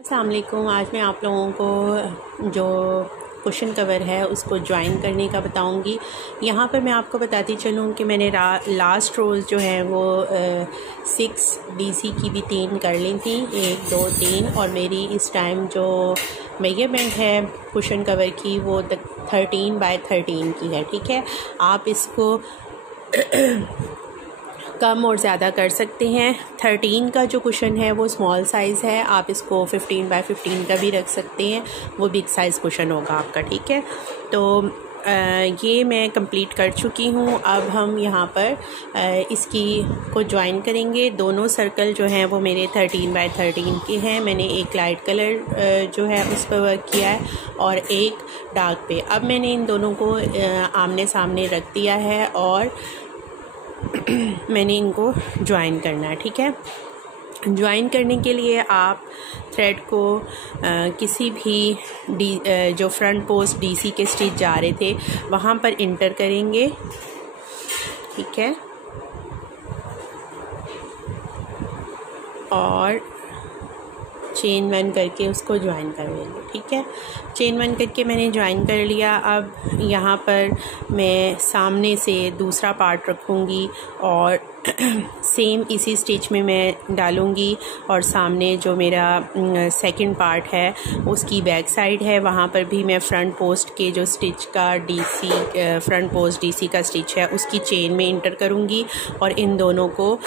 अस्सलाम वालेकुम। आज मैं आप लोगों को जो कुशन कवर है उसको ज्वाइन करने का बताऊंगी। यहाँ पर मैं आपको बताती चलूँ कि मैंने लास्ट रोज़ जो है वो 6 DC की भी 3 कर ली थी, 1 2 3, और मेरी इस टाइम जो मेजरमेंट है कुशन कवर की वो 13 बाय 13 की है। ठीक है, आप इसको कम और ज़्यादा कर सकते हैं। 13 का जो कुशन है वो स्मॉल साइज़ है, आप इसको 15 बाय 15 का भी रख सकते हैं, वो बिग साइज़ कुशन होगा आपका। ठीक है, तो ये मैं कंप्लीट कर चुकी हूँ। अब हम यहाँ पर इसकी को ज्वाइन करेंगे। दोनों सर्कल जो हैं वो मेरे 13 बाय 13 के हैं। मैंने एक लाइट कलर जो है उस पर वर्क किया है और एक डार्क पे। अब मैंने इन दोनों को आमने सामने रख दिया है और मैंने इनको ज्वाइन करना है। ठीक है, ज्वाइन करने के लिए आप थ्रेड को किसी भी जो फ्रंट पोस्ट DC के स्टिच जा रहे थे वहाँ पर इंटर करेंगे। ठीक है, और चेन 1 करके उसको ज्वाइन कर लेंगे। ठीक है, चेन 1 करके मैंने ज्वाइन कर लिया। अब यहाँ पर मैं सामने से दूसरा पार्ट रखूँगी और सेम इसी स्टिच में मैं डालूँगी, और सामने जो मेरा सेकंड पार्ट है उसकी बैक साइड है वहाँ पर भी मैं फ्रंट पोस्ट के जो स्टिच का फ्रंट पोस्ट DC का स्टिच है उसकी चेन में इंटर करूँगी और इन दोनों को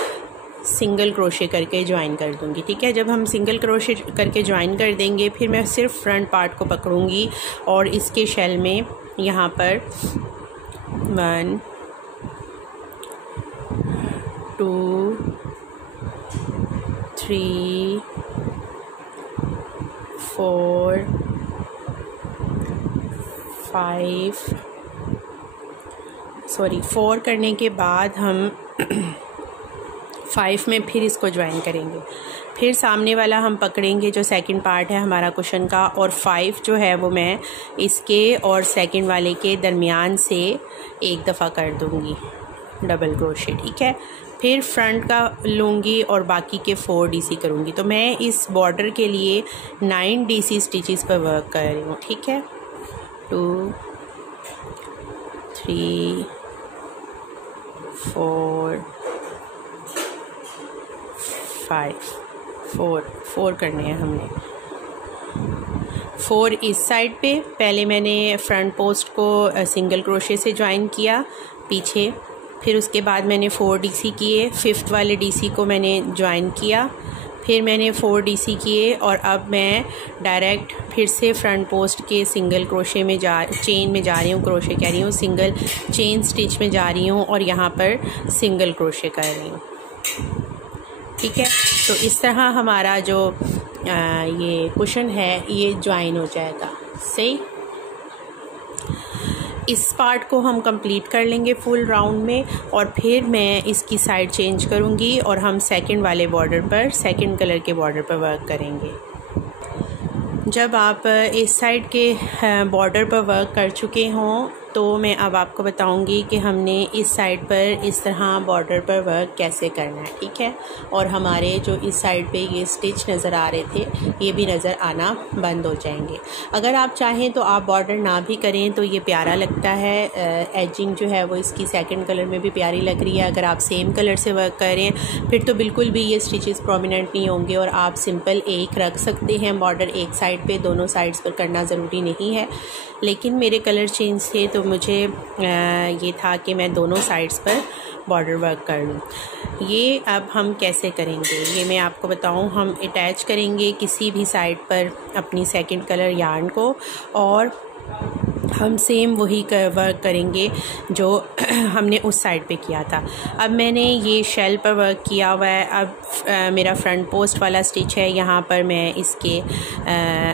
सिंगल क्रोशे करके ज्वाइन कर दूंगी। ठीक है, जब हम सिंगल क्रोशे करके ज्वाइन कर देंगे फिर मैं सिर्फ फ्रंट पार्ट को पकड़ूंगी और इसके शेल में यहाँ पर 1 2 3 4 4 करने के बाद हम 5 में फिर इसको ज्वाइन करेंगे। फिर सामने वाला हम पकड़ेंगे जो सेकंड पार्ट है हमारा कुशन का, और 5 जो है वो मैं इसके और सेकंड वाले के दरमियान से एक दफ़ा कर दूंगी डबल क्रोशे। ठीक है, फिर फ्रंट का लूँगी और बाकी के 4 DC करूँगी। तो मैं इस बॉर्डर के लिए 9 DC स्टिचेस पर वर्क कर रही हूँ। ठीक है, 2 3 4 5 4 करने हैं हमने। 4 इस साइड पे पहले मैंने फ्रंट पोस्ट को सिंगल क्रोशे से ज्वाइन किया पीछे, फिर उसके बाद मैंने 4 DC किए, 5th वाले DC को मैंने ज्वाइन किया, फिर मैंने 4 DC किए, और अब मैं डायरेक्ट फिर से फ्रंट पोस्ट के सिंगल क्रोशे में चेन में जा रही हूँ, क्रोशे कह रही हूँ, सिंगल चेन स्टिच में जा रही हूँ और यहाँ पर सिंगल क्रोशे कर रही हूँ। ठीक है, तो इस तरह हमारा जो ये कुशन है ये ज्वाइन हो जाएगा। सही, इस पार्ट को हम कंप्लीट कर लेंगे फुल राउंड में, और फिर मैं इसकी साइड चेंज करूँगी और हम सेकंड वाले बॉर्डर पर, सेकंड कलर के बॉर्डर पर वर्क करेंगे। जब आप इस साइड के बॉर्डर पर वर्क कर चुके हों तो मैं अब आपको बताऊंगी कि हमने इस साइड पर इस तरह बॉर्डर पर वर्क कैसे करना है। ठीक है, और हमारे जो इस साइड पे ये स्टिच नज़र आ रहे थे ये भी नज़र आना बंद हो जाएंगे। अगर आप चाहें तो आप बॉर्डर ना भी करें तो ये प्यारा लगता है, एजिंग जो है वो इसकी सेकंड कलर में भी प्यारी लग रही है। अगर आप सेम कलर से वर्क करें फिर तो बिल्कुल भी ये स्टिचेस प्रोमिनेंट नहीं होंगे और आप सिंपल एक रख सकते हैं बॉर्डर एक साइड पे, दोनों साइड्स पर करना ज़रूरी नहीं है। लेकिन मेरे कलर चेंज थे तो मुझे ये था कि मैं दोनों साइड्स पर बॉर्डर वर्क कर लूँ। ये अब हम कैसे करेंगे ये मैं आपको बताऊँ। हम अटैच करेंगे किसी भी साइड पर अपनी सेकंड कलर यार्न को, और हम सेम वही वर्क करेंगे जो हमने उस साइड पे किया था। अब मैंने ये शेल पर वर्क किया हुआ है। अब मेरा फ्रंट पोस्ट वाला स्टिच है, यहाँ पर मैं इसके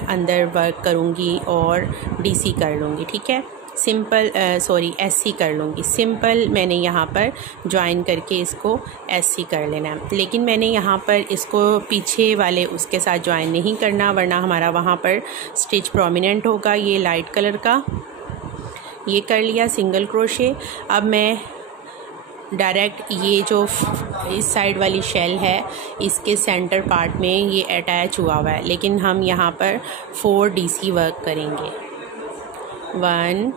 अंदर वर्क करूँगी और DC कर लूँगी। ठीक है, सिंपल SC कर लूँगी। सिंपल मैंने यहाँ पर ज्वाइन करके इसको SC कर लेना है, लेकिन मैंने यहाँ पर इसको पीछे वाले उसके साथ ज्वाइन नहीं करना वरना हमारा वहाँ पर स्टिच प्रोमिनेंट होगा। ये लाइट कलर का ये कर लिया सिंगल क्रोशे। अब मैं डायरेक्ट ये जो इस साइड वाली शेल है इसके सेंटर पार्ट में ये अटैच हुआ है, लेकिन हम यहाँ पर 4 DC वर्क करेंगे। 1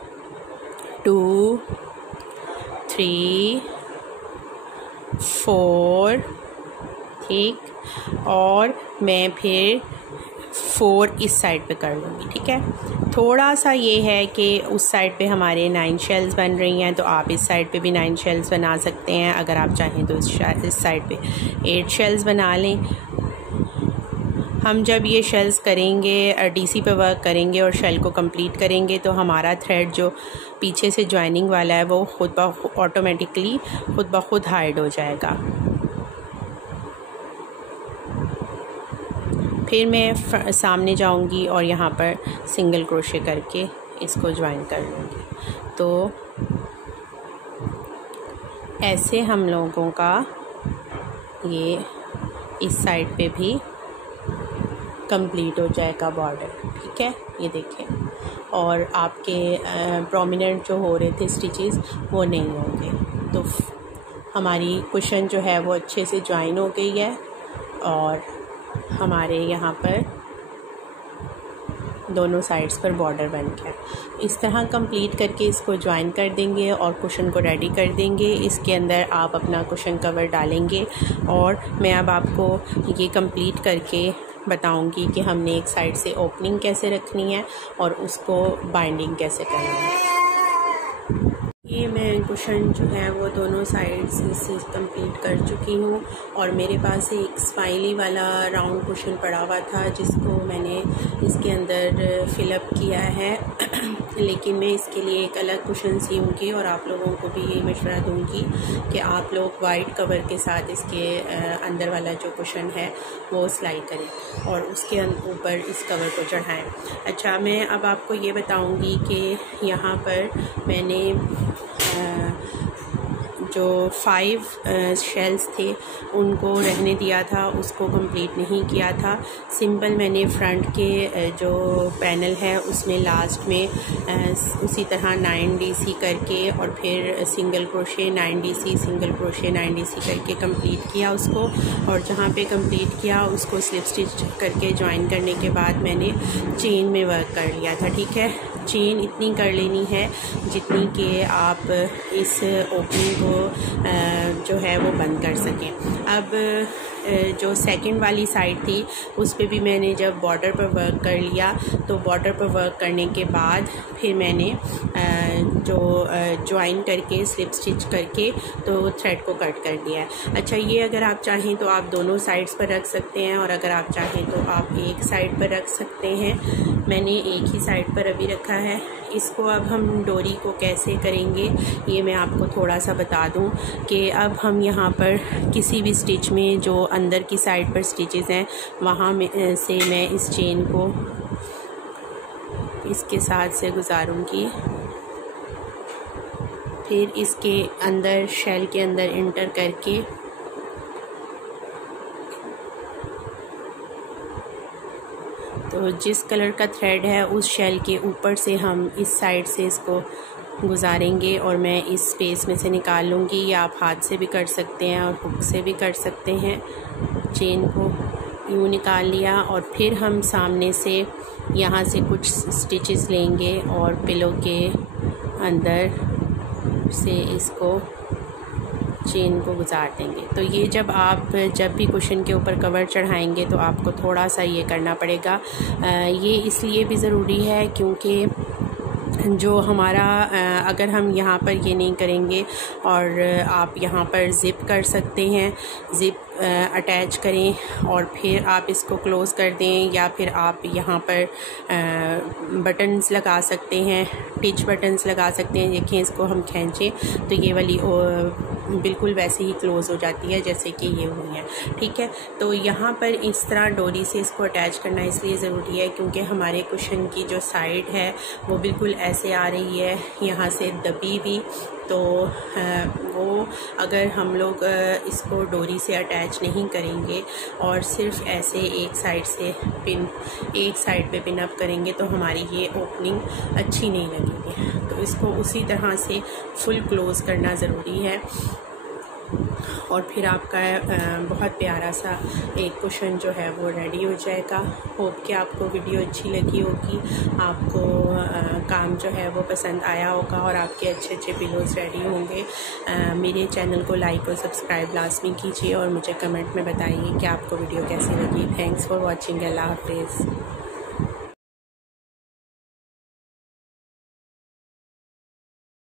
2 3 4, ठीक, और मैं फिर 4 इस साइड पे कर लूँगी, ठीक है। थोड़ा सा ये है कि उस साइड पे हमारे 9 शेल्स बन रही हैं, तो आप इस साइड पे भी 9 शेल्स बना सकते हैं। अगर आप चाहें तो इस साइड पे 8 शेल्स बना लें। हम जब ये शेल्स करेंगे, DC पे वर्क करेंगे और शेल को कंप्लीट करेंगे, तो हमारा थ्रेड जो पीछे से जॉइनिंग वाला है वो ऑटोमेटिकली खुद ब खुद हाइड हो जाएगा। फिर मैं सामने जाऊंगी और यहाँ पर सिंगल क्रोशे करके इसको ज्वाइन कर लूँगी। तो ऐसे हम लोगों का ये इस साइड पे भी कंप्लीट हो जाएगा बॉर्डर, ठीक है। ये देखें, और आपके प्रोमिनेंट जो हो रहे थे स्टिचेस वो नहीं होंगे। तो हमारी कुशन जो है वो अच्छे से ज्वाइन हो गई है और हमारे यहाँ पर दोनों साइड्स पर बॉर्डर बन गया। इस तरह कंप्लीट करके इसको ज्वाइन कर देंगे और कुशन को रेडी कर देंगे। इसके अंदर आप अपना कुशन कवर डालेंगे और मैं अब आपको ये कंप्लीट करके बताऊंगी कि हमने एक साइड से ओपनिंग कैसे रखनी है और उसको बाइंडिंग कैसे करनी है। ये मैं कुशन जो है वो दोनों साइड्स से कंप्लीट कर चुकी हूँ और मेरे पास एक स्माइली वाला राउंड कुशन पड़ा हुआ था जिसको मैंने इसके अंदर फिलअप किया है लेकिन मैं इसके लिए एक अलग कुशन सीऊँगी और आप लोगों को भी ये मशवरा दूँगी कि आप लोग वाइट कवर के साथ इसके अंदर वाला जो कुशन है वो सिलाई करें और उसके ऊपर इस कवर को चढ़ाएं। अच्छा, मैं अब आपको ये बताऊँगी कि यहाँ पर मैंने जो 5 शेल्स थे उनको रहने दिया था, उसको कंप्लीट नहीं किया था। सिंपल मैंने फ्रंट के जो पैनल है उसमें लास्ट में उसी तरह 9 DC करके और फिर single crochet 9 DC single crochet 9 DC करके कंप्लीट किया उसको, और जहाँ पे कंप्लीट किया उसको स्लिप स्टिच करके ज्वाइन करने के बाद मैंने चेन में वर्क कर लिया था। ठीक है, चेन इतनी कर लेनी है जितनी कि आप इस ओपनिंग को जो है वो बंद कर सकें। अब जो सेकंड वाली साइड थी उस पे भी मैंने जब बॉर्डर पर वर्क कर लिया तो बॉर्डर पर वर्क करने के बाद फिर मैंने जो ज्वाइन करके स्लिप स्टिच करके तो थ्रेड को कट कर दिया है। अच्छा, ये अगर आप चाहें तो आप दोनों साइड्स पर रख सकते हैं और अगर आप चाहें तो आप एक साइड पर रख सकते हैं। मैंने एक ही साइड पर अभी रखा है। इसको अब हम डोरी को कैसे करेंगे ये मैं आपको थोड़ा सा बता दूं कि अब हम यहाँ पर किसी भी स्टिच में जो अंदर की साइड पर स्टिचेस हैं वहाँ में से मैं इस चेन को इसके साथ से गुजारूंगी, फिर इसके अंदर शेल के अंदर इंटर करके तो जिस कलर का थ्रेड है उस शेल के ऊपर से हम इस साइड से इसको गुजारेंगे और मैं इस स्पेस में से निकाल लूँगी, या आप हाथ से भी कर सकते हैं और हुक से भी कर सकते हैं। चेन को यूँ निकाल लिया और फिर हम सामने से यहाँ से कुछ स्टिचेस लेंगे और पिलो के अंदर से इसको चेन को गुजार देंगे। तो ये जब भी कुशन के ऊपर कवर चढ़ाएंगे तो आपको थोड़ा सा ये करना पड़ेगा। ये इसलिए भी ज़रूरी है क्योंकि जो हमारा अगर हम यहाँ पर ये नहीं करेंगे और आप यहाँ पर ज़िप कर सकते हैं, ज़िप अटैच करें और फिर आप इसको क्लोज़ कर दें, या फिर आप यहाँ पर बटन्स लगा सकते हैं, टिच बटन्स लगा सकते हैं। देखें, इसको हम खींचें तो ये वाली बिल्कुल वैसे ही क्लोज़ हो जाती है जैसे कि ये हुई है। ठीक है, तो यहाँ पर इस तरह डोरी से इसको अटैच करना इसलिए ज़रूरी है क्योंकि हमारे कुशन की जो साइड है वो बिल्कुल ऐसे आ रही है, यहाँ से दबी भी, तो वो अगर हम लोग इसको डोरी से अटैच नहीं करेंगे और सिर्फ ऐसे एक साइड पे पिन अप करेंगे तो हमारी ये ओपनिंग अच्छी नहीं लगेगी। तो इसको उसी तरह से फुल क्लोज़ करना ज़रूरी है। और फिर आपका बहुत प्यारा सा एक कुशन जो है वो रेडी हो जाएगा। होप कि आपको वीडियो अच्छी लगी होगी, आपको काम जो है वो पसंद आया होगा और आपके अच्छे अच्छे पिलोज़ रेडी होंगे। मेरे चैनल को लाइक और सब्सक्राइब लाजमी कीजिए और मुझे कमेंट में बताइए कि आपको वीडियो कैसी लगी। Thanks for watching. अल्लाह हाफिज़।